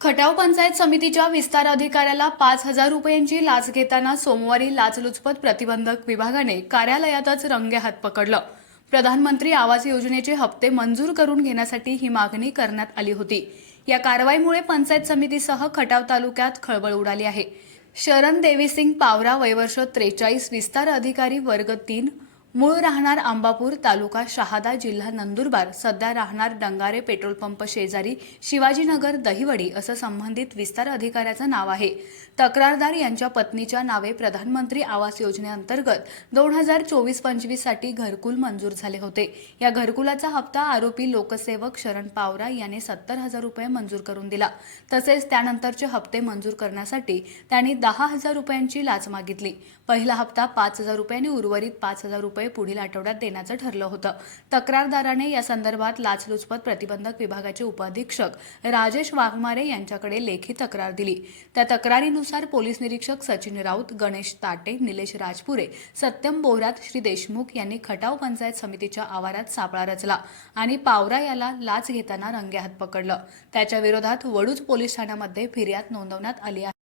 खटाव पंचायत समितीच्या विस्तार अधिकाऱ्याला पाच हजार रुपयांची लाच घेताना सोमवारी लाचलुचपत प्रतिबंधक विभागाने कार्यालयातच रंगेहात पकडलं. प्रधानमंत्री आवास योजनेचे हप्ते मंजूर करून घेण्यासाठी ही मागणी करण्यात आली होती. या कारवाईमुळे पंचायत समितीसह खटाव तालुक्यात खळबळ उडाली आहे. शरण देवीसिंग पावरा वयवर्ष त्रेचाळीस विस्तार अधिकारी वर्ग तीन मूळ राहणार आंबापूर तालुका शहादा जिल्हा नंदुरबार. सध्या राहणार डंगारे पेट्रोल पंप शेजारी शिवाजीनगर दहिवडी असं संबंधित विस्तार अधिकाऱ्याचं नाव आहे. तक्रारदार यांच्या पत्नीच्या नावे प्रधानमंत्री आवास योजनेअंतर्गत दोन हजार चोवीस पंचवीससाठी घरकुल मंजूर झाले होते. या घरकुलाचा हप्ता आरोपी लोकसेवक शरण पावरा याने सत्तर हजार रुपये मंजूर करून दिला. तसेच त्यानंतरचे हप्ते मंजूर करण्यासाठी त्यांनी दहा हजार रुपयांची लाच मागितली. पहिला हप्ता पाच हजार रुपयांनी उर्वरित पाच हजार रुपये पुढील आठवड्यात देण्याचं ठरलं होतं. तक्रारदाराने या संदर्भात लाचलुचपत प्रतिबंधक विभागाचे उपाधीक्षक राजेश वाघमारे यांच्याकडे लेखी तक्रार दिली. त्या तक्रारीनुसार पोलीस निरीक्षक सचिन राऊत गणेश ताटे निलेश राजपुरे सत्यम बोरात श्री देशमुख यांनी खटाव पंचायत समितीच्या आवारात सापळा रचला आणि पावरा याला लाच घेताना रंगेहात पकडलं. त्याच्या विरोधात वडूज पोलीस ठाण्यामध्ये फिर्याद नोंदवण्यात आली आहे.